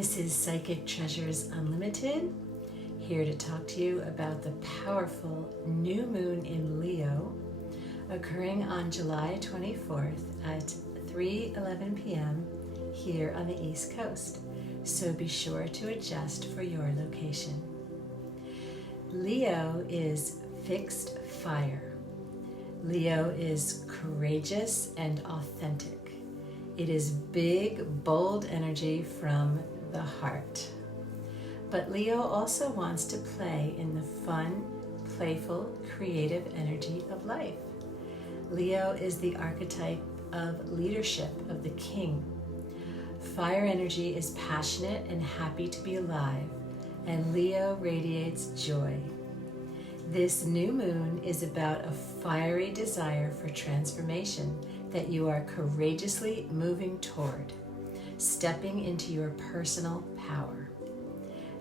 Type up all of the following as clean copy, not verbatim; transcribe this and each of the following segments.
This is Psychic Treasures Unlimited, here to talk to you about the powerful new moon in Leo occurring on July 24th at 3:11 p.m. here on the East Coast, so be sure to adjust for your location. Leo is fixed fire. Leo is courageous and authentic. It is big, bold energy from the heart. But Leo also wants to play in the fun, playful, creative energy of life. Leo is the archetype of leadership, of the king. Fire energy is passionate and happy to be alive, and Leo radiates joy. This new moon is about a fiery desire for transformation that you are courageously moving toward, stepping into your personal power.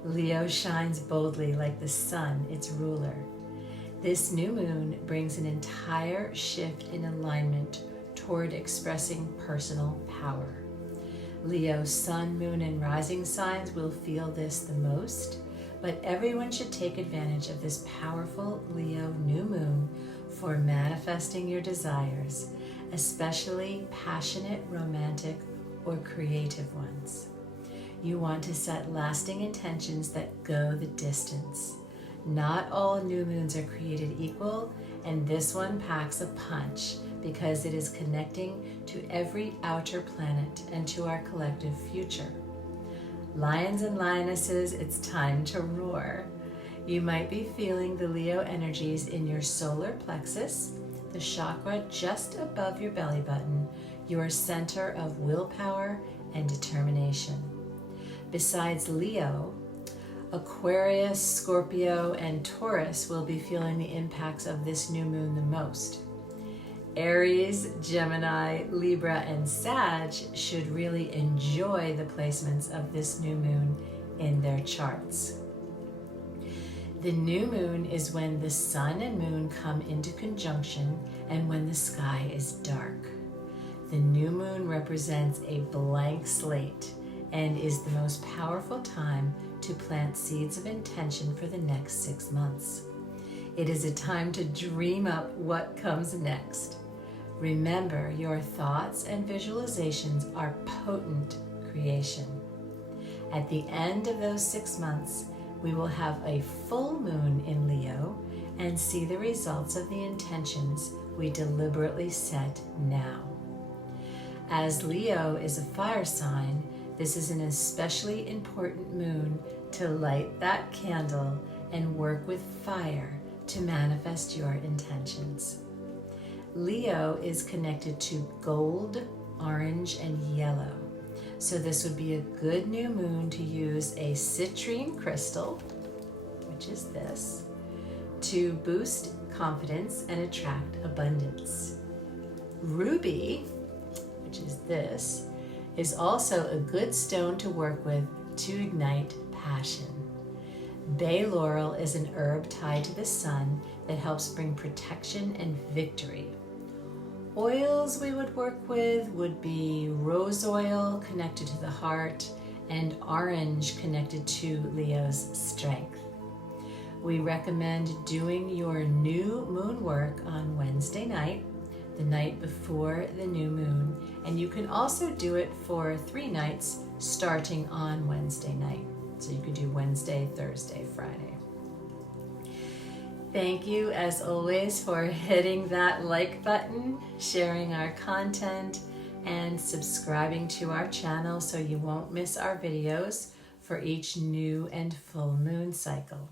Leo shines boldly like the sun, its ruler. This new moon brings an entire shift in alignment toward expressing personal power. Leo's sun, moon, and rising signs will feel this the most, but everyone should take advantage of this powerful Leo new moon for manifesting your desires, especially passionate, romantic, or creative ones. You want to set lasting intentions that go the distance. Not all new moons are created equal, and this one packs a punch because it is connecting to every outer planet and to our collective future. Lions and lionesses, it's time to roar. You might be feeling the Leo energies in your solar plexus, the chakra just above your belly button, your center of willpower and determination. Besides Leo, Aquarius, Scorpio, and Taurus will be feeling the impacts of this new moon the most. Aries, Gemini, Libra, and Sag should really enjoy the placements of this new moon in their charts. The new moon is when the sun and moon come into conjunction and when the sky is dark. The new moon represents a blank slate and is the most powerful time to plant seeds of intention for the next 6 months. It is a time to dream up what comes next. Remember, your thoughts and visualizations are potent creation. At the end of those 6 months, we will have a full moon in Leo and see the results of the intentions we deliberately set now. As Leo is a fire sign, this is an especially important moon to light that candle and work with fire to manifest your intentions. Leo is connected to gold, orange, and yellow. So this would be a good new moon to use a citrine crystal, which is this, to boost confidence and attract abundance. Ruby, which is this, is also a good stone to work with to ignite passion. Bay laurel is an herb tied to the sun that helps bring protection and victory. Oils we would work with would be rose oil connected to the heart and orange connected to Leo's strength. We recommend doing your new moon work on Wednesday night, the night before the new moon, and you can also do it for 3 nights starting on Wednesday night. So you could do Wednesday, Thursday, Friday. Thank you, as always, for hitting that like button, sharing our content, and subscribing to our channel so you won't miss our videos for each new and full moon cycle.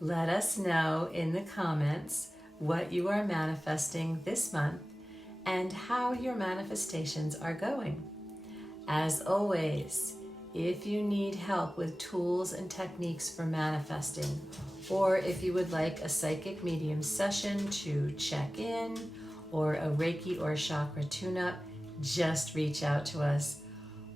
Let us know in the comments what you are manifesting this month and how your manifestations are going. As always, if you need help with tools and techniques for manifesting, or if you would like a psychic medium session to check in, or a Reiki or chakra tune-up, just reach out to us.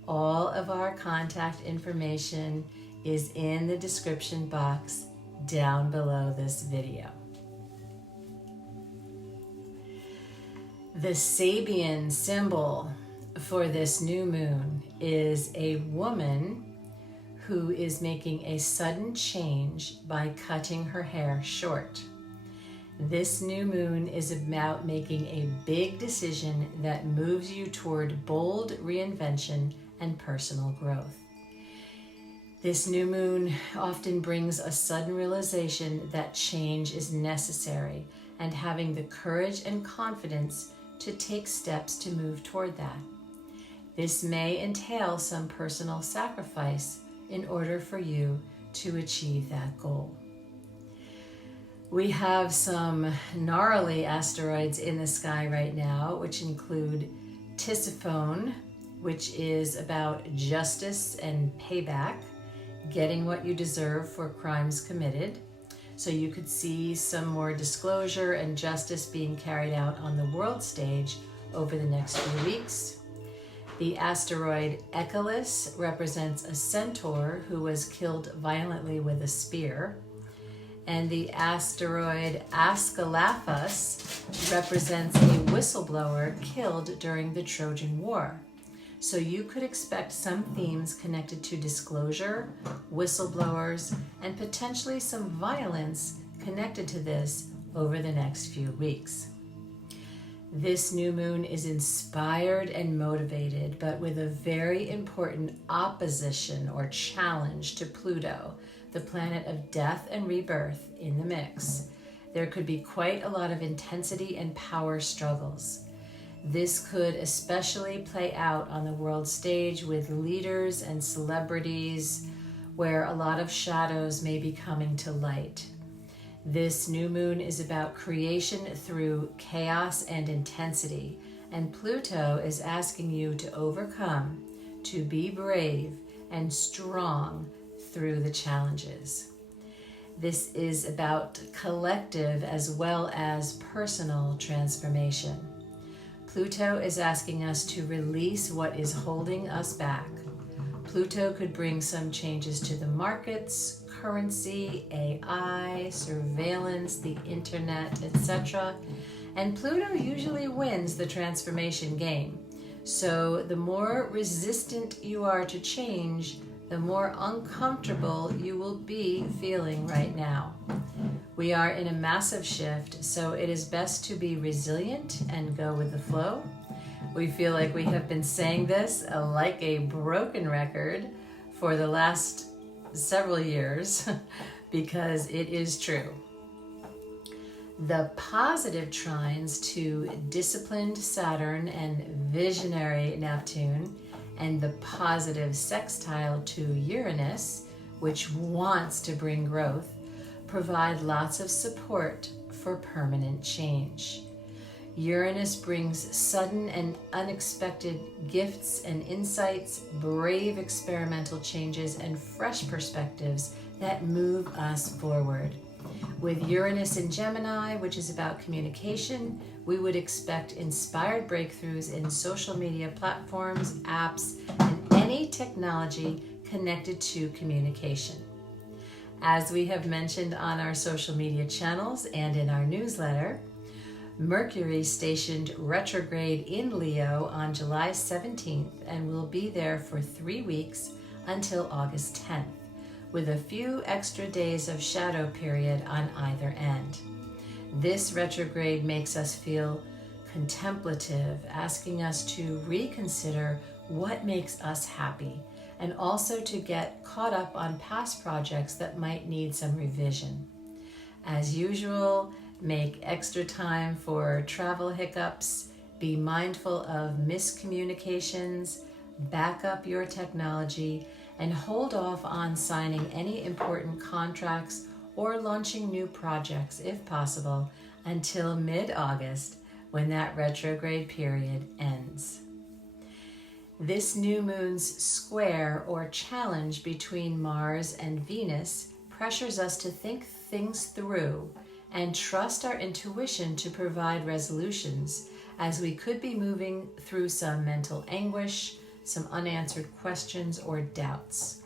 All of our contact information is in the description box down below this video. The Sabian symbol for this new moon is a woman who is making a sudden change by cutting her hair short. This new moon is about making a big decision that moves you toward bold reinvention and personal growth. This new moon often brings a sudden realization that change is necessary and having the courage and confidence to take steps to move toward that. This may entail some personal sacrifice in order for you to achieve that goal. We have some gnarly asteroids in the sky right now, which include Tisiphone, which is about justice and payback, getting what you deserve for crimes committed. So you could see some more disclosure and justice being carried out on the world stage over the next few weeks. The asteroid Ecolus represents a centaur who was killed violently with a spear. And the asteroid Ascalaphus represents a whistleblower killed during the Trojan War. So you could expect some themes connected to disclosure, whistleblowers, and potentially some violence connected to this over the next few weeks. This new moon is inspired and motivated, but with a very important opposition or challenge to Pluto, the planet of death and rebirth, in the mix. There could be quite a lot of intensity and power struggles. This could especially play out on the world stage with leaders and celebrities, where a lot of shadows may be coming to light. This new moon is about creation through chaos and intensity, and Pluto is asking you to overcome, to be brave and strong through the challenges. This is about collective as well as personal transformation. Pluto is asking us to release what is holding us back. Pluto could bring some changes to the markets, currency, AI, surveillance, the internet, etc. And Pluto usually wins the transformation game. So the more resistant you are to change, the more uncomfortable you will be feeling right now. We are in a massive shift, so it is best to be resilient and go with the flow. We feel like we have been saying this like a broken record for the last several years because it is true. The positive trines to disciplined Saturn and visionary Neptune, and the positive sextile to Uranus, which wants to bring growth, provide lots of support for permanent change. Uranus brings sudden and unexpected gifts and insights, brave experimental changes, and fresh perspectives that move us forward. With Uranus in Gemini, which is about communication, we would expect inspired breakthroughs in social media platforms, apps, and any technology connected to communication. As we have mentioned on our social media channels and in our newsletter, Mercury stationed retrograde in Leo on July 17th and will be there for 3 weeks until August 10th, with a few extra days of shadow period on either end. This retrograde makes us feel contemplative, asking us to reconsider what makes us happy, and also to get caught up on past projects that might need some revision. As usual, make extra time for travel hiccups, be mindful of miscommunications, back up your technology, and hold off on signing any important contracts or launching new projects, if possible, until mid-August, when that retrograde period ends. This new moon's square or challenge between Mars and Venus pressures us to think things through and trust our intuition to provide resolutions, as we could be moving through some mental anguish, some unanswered questions or doubts.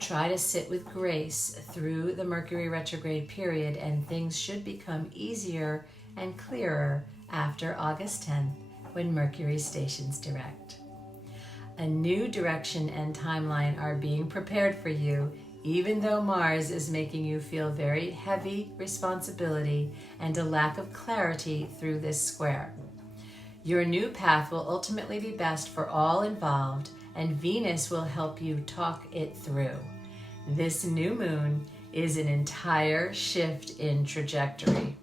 Try to sit with grace through the Mercury retrograde period, and things should become easier and clearer after August 10th, when Mercury stations direct. A new direction and timeline are being prepared for you, even though Mars is making you feel very heavy responsibility and a lack of clarity through this square. Your new path will ultimately be best for all involved, and Venus will help you talk it through. This new moon is an entire shift in trajectory.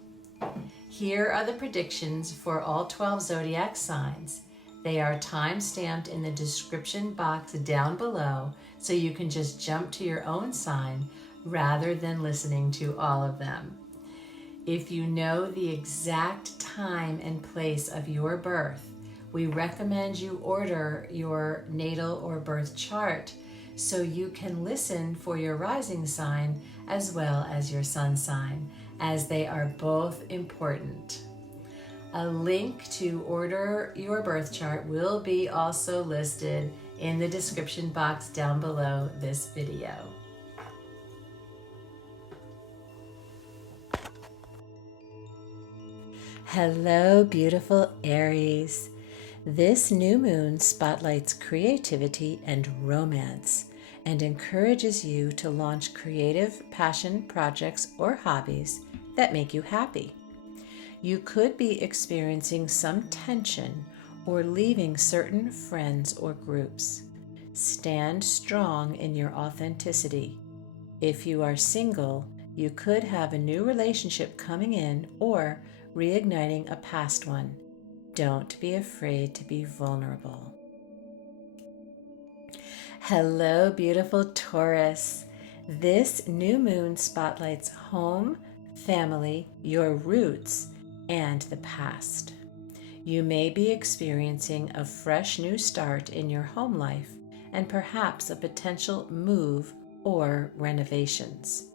Here are the predictions for all 12 zodiac signs. They are time-stamped in the description box down below, so you can just jump to your own sign rather than listening to all of them. If you know the exact time and place of your birth, we recommend you order your natal or birth chart so you can listen for your rising sign as well as your sun sign, as they are both important. A link to order your birth chart will be also listed in the description box down below this video. Hello, beautiful Aries. This new moon spotlights creativity and romance and encourages you to launch creative passion projects or hobbies that make you happy. You could be experiencing some tension or leaving certain friends or groups. Stand strong in your authenticity. If you are single, you could have a new relationship coming in or reigniting a past one. Don't be afraid to be vulnerable. Hello, beautiful Taurus. This new moon spotlights home, family, your roots, and the past. You may be experiencing a fresh new start in your home life and perhaps a potential move or renovations.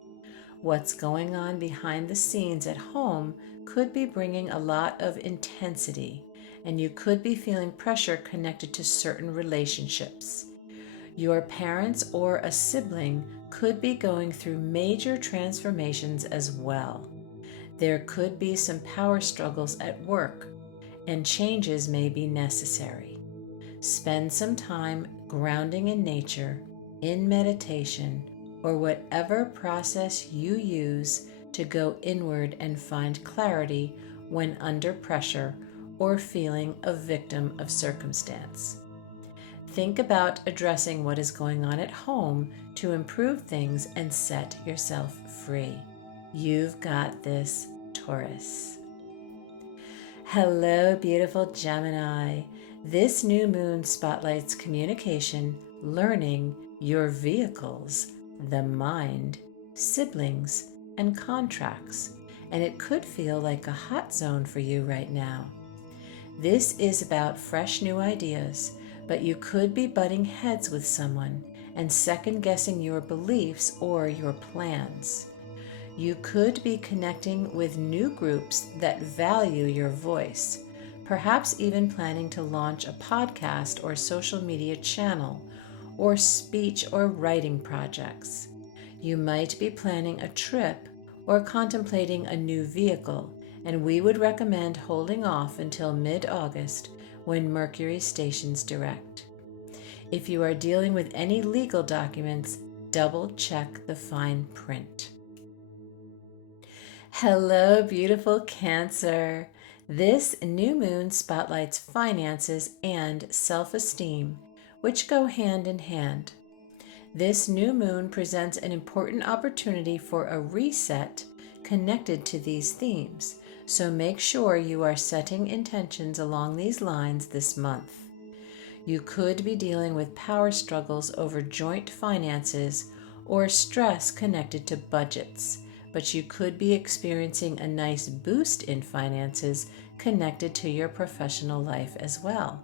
What's going on behind the scenes at home could be bringing a lot of intensity, and you could be feeling pressure connected to certain relationships. Your parents or a sibling could be going through major transformations as well. There could be some power struggles at work, and changes may be necessary. Spend some time grounding in nature, in meditation, or whatever process you use to go inward and find clarity when under pressure or feeling a victim of circumstance. Think about addressing what is going on at home to improve things and set yourself free. You've got this, Taurus. Hello, beautiful Gemini. This new moon spotlights communication, learning, your vehicles, the mind, siblings, and contracts, and it could feel like a hot zone for you right now. This is about fresh new ideas, but you could be butting heads with someone and second-guessing your beliefs or your plans. You could be connecting with new groups that value your voice, perhaps even planning to launch a podcast or social media channel, or speech or writing projects. You might be planning a trip or contemplating a new vehicle, and we would recommend holding off until mid-August when Mercury stations direct. If you are dealing with any legal documents, double-check the fine print. Hello, beautiful Cancer. This new moon spotlights finances and self-esteem, which go hand in hand. This new moon presents an important opportunity for a reset connected to these themes, so make sure you are setting intentions along these lines this month. You could be dealing with power struggles over joint finances or stress connected to budgets, but you could be experiencing a nice boost in finances connected to your professional life as well.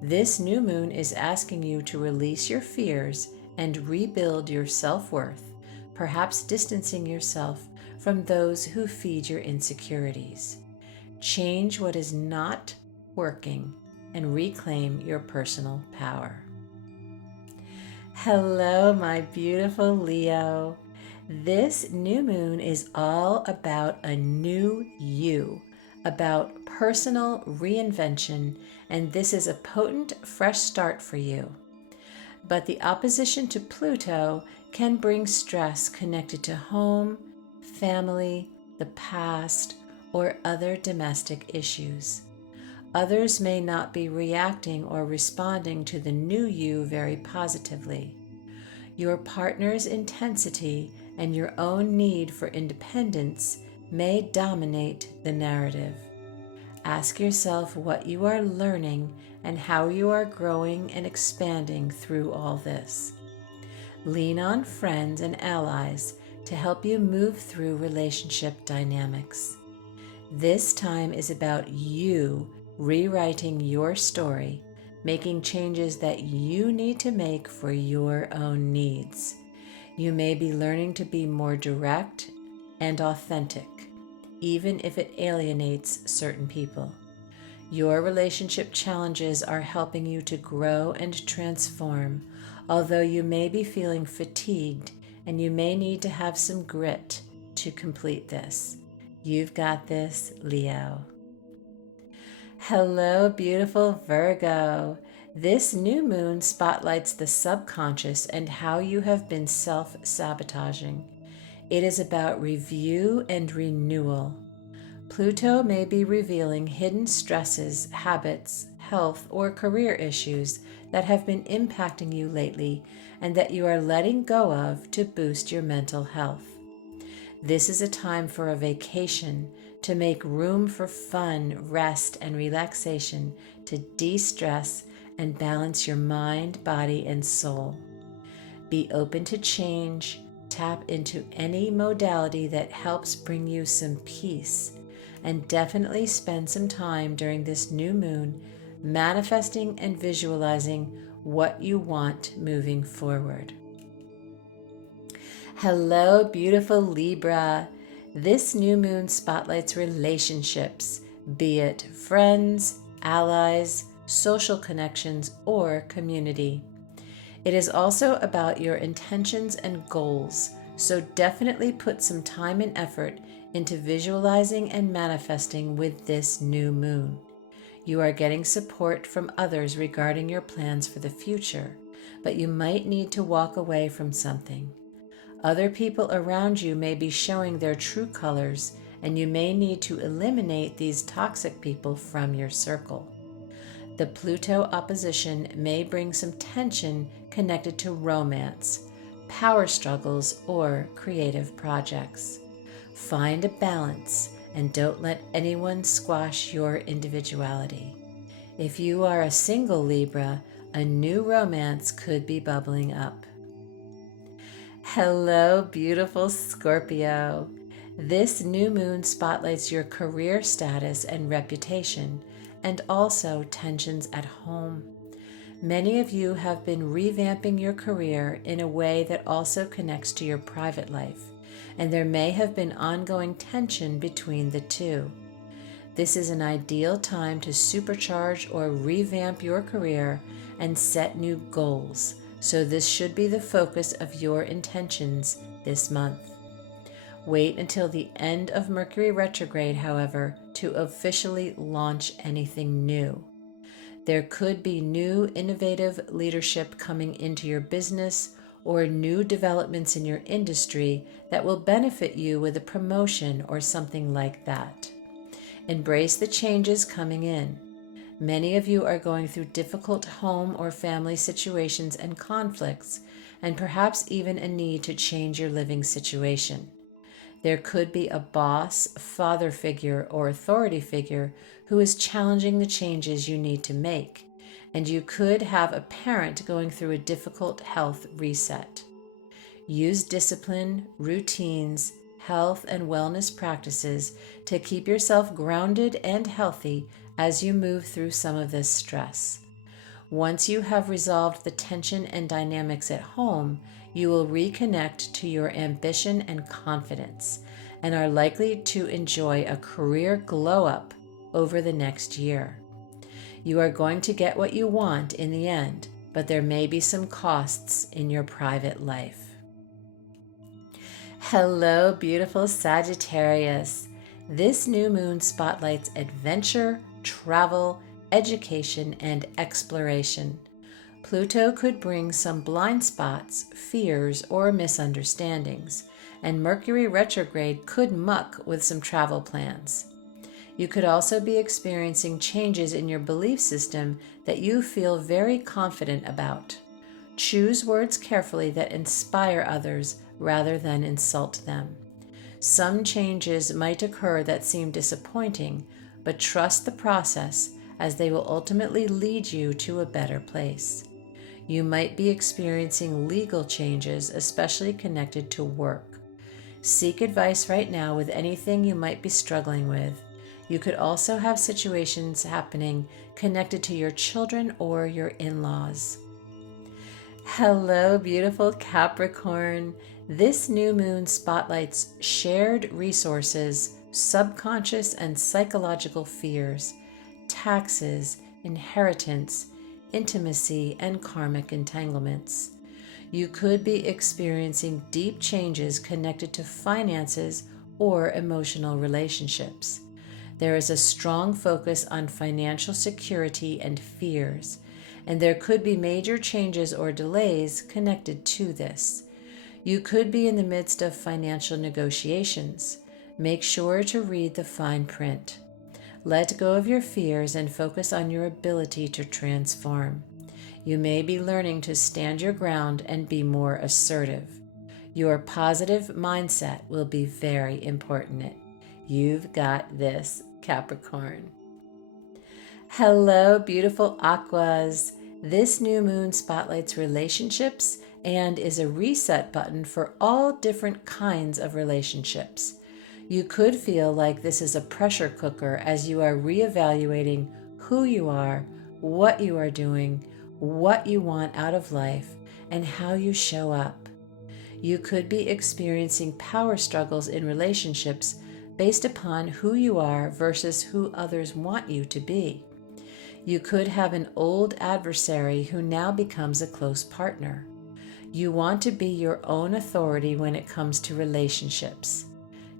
This new moon is asking you to release your fears and rebuild your self-worth, perhaps distancing yourself from those who feed your insecurities. Change what is not working and reclaim your personal power. Hello, my beautiful Leo. This new moon is all about a new you, about personal reinvention, and this is a potent, fresh start for you. But the opposition to Pluto can bring stress connected to home, family, the past, or other domestic issues. Others may not be reacting or responding to the new you very positively. Your partner's intensity and your own need for independence may dominate the narrative. Ask yourself what you are learning and how you are growing and expanding through all this. Lean on friends and allies to help you move through relationship dynamics. This time is about you rewriting your story, making changes that you need to make for your own needs. You may be learning to be more direct and authentic, even if it alienates certain people. Your relationship challenges are helping you to grow and transform, although you may be feeling fatigued and you may need to have some grit to complete this. You've got this, Leo. Hello, beautiful Virgo. This new moon spotlights the subconscious and how you have been self-sabotaging. It is about review and renewal. Pluto may be revealing hidden stresses, habits, health, or career issues that have been impacting you lately and that you are letting go of to boost your mental health. This is a time for a vacation, to make room for fun, rest, and relaxation, to de-stress and balance your mind, body, and soul. Be open to change. Tap into any modality that helps bring you some peace, and definitely spend some time during this new moon manifesting and visualizing what you want moving forward. Hello, beautiful Libra. This new moon spotlights relationships, be it friends, allies, social connections, or community. It is also about your intentions and goals, so definitely put some time and effort into visualizing and manifesting with this new moon. You are getting support from others regarding your plans for the future, but you might need to walk away from something. Other people around you may be showing their true colors, and you may need to eliminate these toxic people from your circle. The Pluto opposition may bring some tension connected to romance, power struggles, or creative projects. Find a balance and don't let anyone squash your individuality. If you are a single Libra, a new romance could be bubbling up. Hello, beautiful Scorpio. This new moon spotlights your career status and reputation, and also tensions at home. Many of you have been revamping your career in a way that also connects to your private life, and there may have been ongoing tension between the two. This is an ideal time to supercharge or revamp your career and set new goals, so this should be the focus of your intentions this month. Wait until the end of Mercury retrograde, however, to officially launch anything new. There could be new innovative leadership coming into your business or new developments in your industry that will benefit you with a promotion or something like that. Embrace the changes coming in. Many of you are going through difficult home or family situations and conflicts, and perhaps even a need to change your living situation. There could be a boss, father figure, or authority figure who is challenging the changes you need to make, and you could have a parent going through a difficult health reset. Use discipline, routines, health, and wellness practices to keep yourself grounded and healthy as you move through some of this stress. Once you have resolved the tension and dynamics at home, you will reconnect to your ambition and confidence, and are likely to enjoy a career glow-up over the next year. You are going to get what you want in the end, but there may be some costs in your private life. Hello, beautiful Sagittarius. This new moon spotlights adventure, travel, education, and exploration. Pluto could bring some blind spots, fears, or misunderstandings, and Mercury retrograde could muck with some travel plans. You could also be experiencing changes in your belief system that you feel very confident about. Choose words carefully that inspire others rather than insult them. Some changes might occur that seem disappointing, but trust the process as they will ultimately lead you to a better place. You might be experiencing legal changes, especially connected to work. Seek advice right now with anything you might be struggling with. You could also have situations happening connected to your children or your in-laws. Hello, beautiful Capricorn. This new moon spotlights shared resources, subconscious and psychological fears, taxes, inheritance, intimacy, and karmic entanglements. You could be experiencing deep changes connected to finances or emotional relationships. There is a strong focus on financial security and fears, and there could be major changes or delays connected to this. You could be in the midst of financial negotiations. Make sure to read the fine print. Let go of your fears and focus on your ability to transform. You may be learning to stand your ground and be more assertive. Your positive mindset will be very important. You've got this, Capricorn. Hello, beautiful Aquas. This new moon spotlights relationships and is a reset button for all different kinds of relationships. You could feel like this is a pressure cooker as you are reevaluating who you are, what you are doing, what you want out of life, and how you show up. You could be experiencing power struggles in relationships based upon who you are versus who others want you to be. You could have an old adversary who now becomes a close partner. You want to be your own authority when it comes to relationships.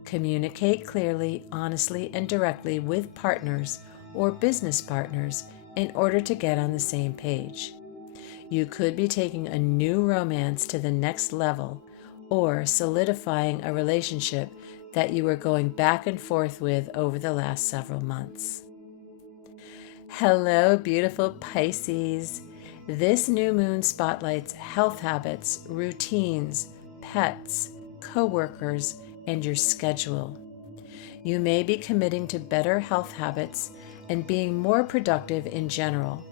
Communicate clearly, honestly, and directly with partners or business partners in order to get on the same page. You could be taking a new romance to the next level or solidifying a relationship that you were going back and forth with over the last several months. Hello, beautiful Pisces. This new moon spotlights health habits, routines, pets, coworkers, and your schedule. You may be committing to better health habits and being more productive in general.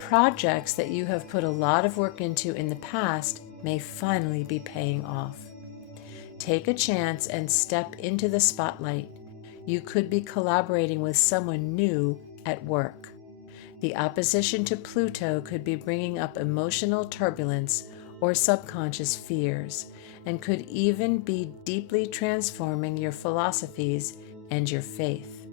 Projects that you have put a lot of work into in the past may finally be paying off. Take a chance and step into the spotlight. You could be collaborating with someone new at work. The opposition to Pluto could be bringing up emotional turbulence or subconscious fears, and could even be deeply transforming your philosophies and your faith.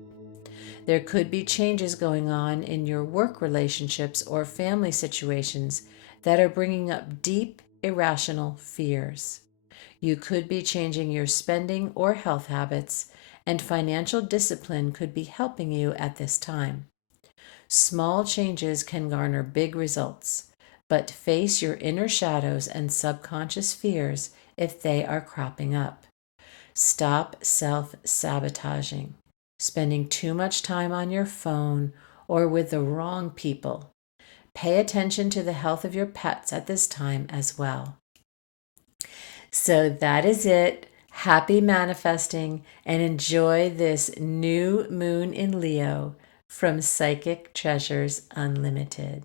There could be changes going on in your work relationships or family situations that are bringing up deep, irrational fears. You could be changing your spending or health habits, and financial discipline could be helping you at this time. Small changes can garner big results, but face your inner shadows and subconscious fears if they are cropping up. Stop self-sabotaging, spending too much time on your phone or with the wrong people. Pay attention to the health of your pets at this time as well. So that is it. Happy manifesting and enjoy this new moon in Leo from Psychic Treasures Unlimited.